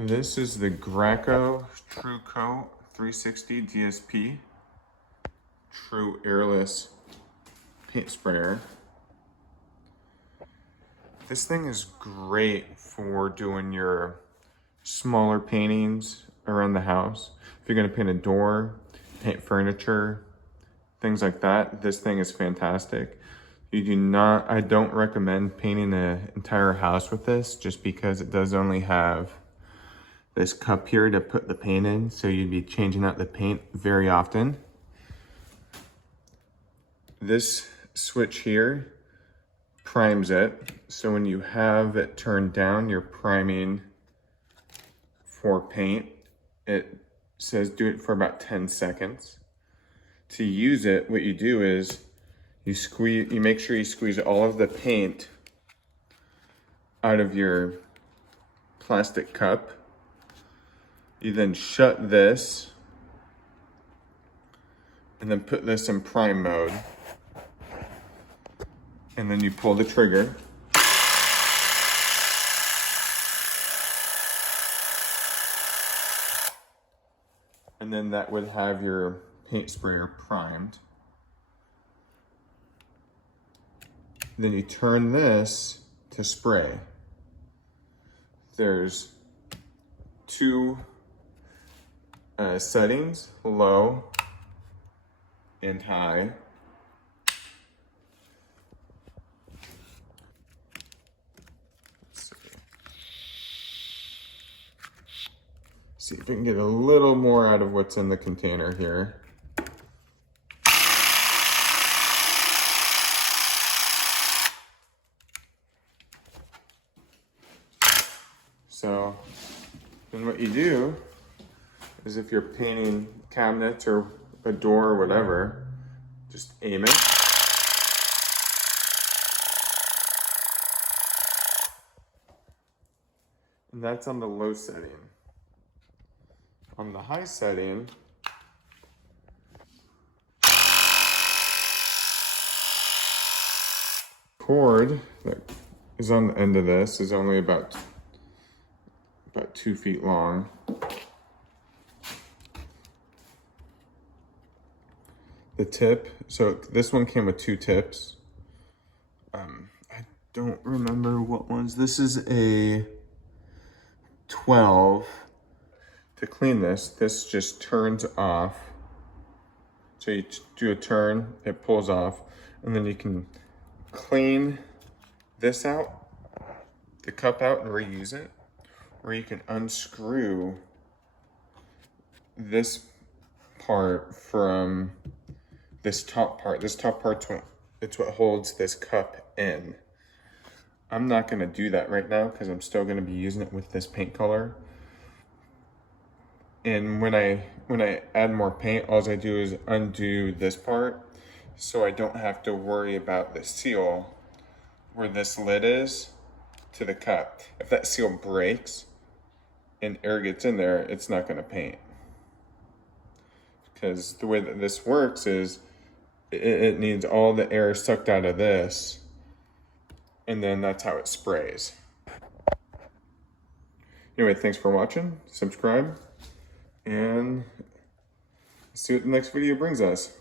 This is the Graco True Coat 360 DSP True Airless paint sprayer. This thing is great for doing your smaller paintings around the house. If you're gonna paint a door, paint furniture, things like that, this thing is fantastic. I don't recommend painting the entire house with this just because it does only have this cup here to put the paint in, so you'd be changing out the paint very often. This switch here primes it, so when you have it turned down, you're priming for paint. It says do it for about 10 seconds. To use it, what you do is you make sure you squeeze all of the paint out of your plastic cup. You then shut this and then put this in prime mode. And then you pull the trigger. And then that would have your paint sprayer primed. Then you turn this to spray. There's two settings, low and high. Let's see if we can get a little more out of what's in the container here. So then what you do is if you're painting cabinets or a door or whatever, just aim it. And that's on the low setting. On the high setting, cord that is on the end of this is only about 2 feet long. The tip, so this one came with 2 tips. I don't remember what ones. This is a 12. To clean this just turns off. So you do a turn, it pulls off, and then you can clean this out, the cup out, and reuse it. Or you can unscrew this part from this top part. This top part's what holds this cup in. I'm not gonna do that right now because I'm still gonna be using it with this paint color. And when I add more paint, all I do is undo this part so I don't have to worry about the seal where this lid is to the cup. If that seal breaks and air gets in there, it's not gonna paint. Because the way that this works is it needs all the air sucked out of this, and then that's how it sprays. Anyway, thanks for watching, subscribe, and see what the next video brings us.